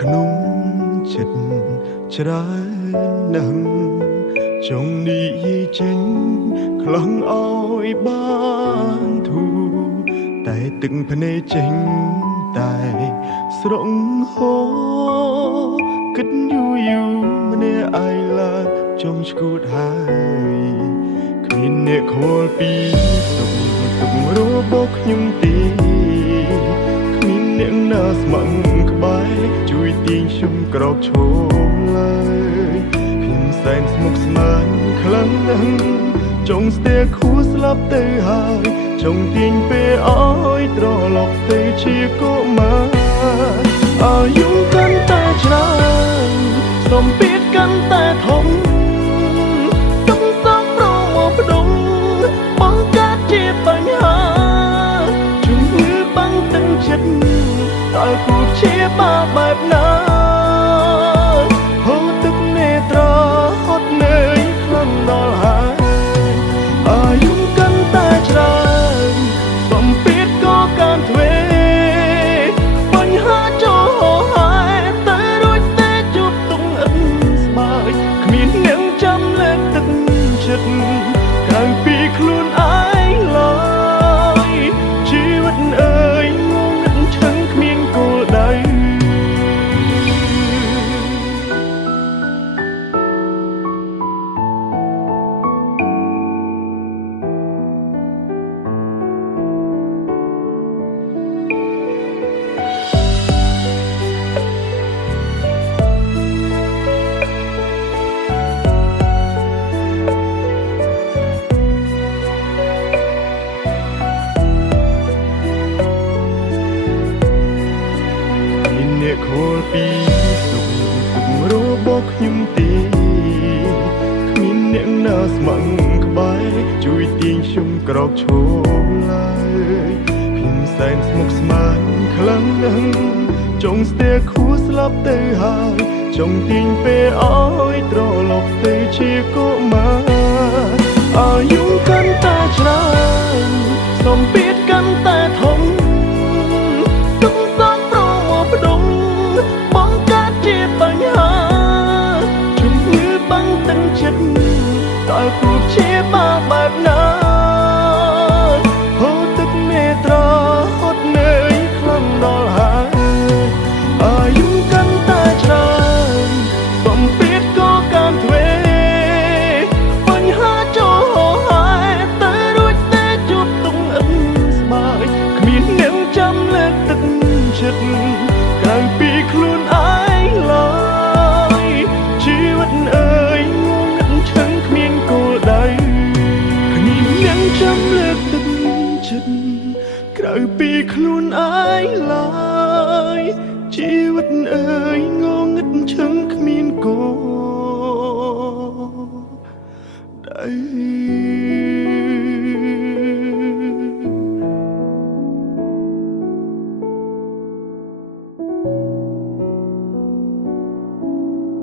ក្នុងចិត្តច្រើនណាស់ចង់និយាយចេញខ្លាំងឲ្យបានធូរតែទឹកភ្នែកចេញតែស្រង់ហូរគិតយូរម្នាក់ឯងឡើងចង់ឈួតហើយគ្មានអ្នកខលពីសុខទុក្ខរបស់ខ្ញុំទេគ្មានអ្នកណាស្ម័គ្រក្បែរជួយទាញខ្ញុំក្រោកឈរឡើយខ្ញុំសែនស្មុគស្មាញខ្លាំងណាស់ចង់ស្ទែខួរស្លាប់ទៅហើយចង់ទាញពេលឲ្យត្រឡប់ទៅជាកុមារអាយុកាន់តែច្រើនសម្ពាធកាន់តែធំទុំសងប្រមកផ្ដុំបង្កើតជាបញ្ហាជំងឺបាំងទឹកចិត្តតើគូជាបាបែបណាហូរទឹកនេត្រាហត់នឿយខ្លាំងដល់ហើយអាយុកាន់តែច្រើនសម្ពាធក៏កាន់ទ្វេបញ្ហាចូលហើយតែរួចតែជួបទុំអិនស្បើយគ្មានអ្នកចាំលើកទឹកចិត្តក្រៅពីខ្លួនឯងឡើយជីវិតអើយងងឹតឈឹងគ្មានគោលដៅអ្នកខលពីសុខទុក្ខរបស់ខ្ញុំទេគ្មានអ្នកណាស្ម័គ្រក្បែរជួយទាញខ្ញុំក្រោកឈរឡើយខ្ញុំសែនស្មុគស្មាញខ្លាំងណាស់ចង់ស្ទែខួរស្លាប់ទៅហើយចង់ទាញពេលឲ្យត្រឡប់ទៅជាកុមារអាយុកាន់តែច្រើនសម្ពាធកាន់តែធំបង្កើតជាបញ្ហាជំងឺបាំងទឹកចិត្តតើគូជាបា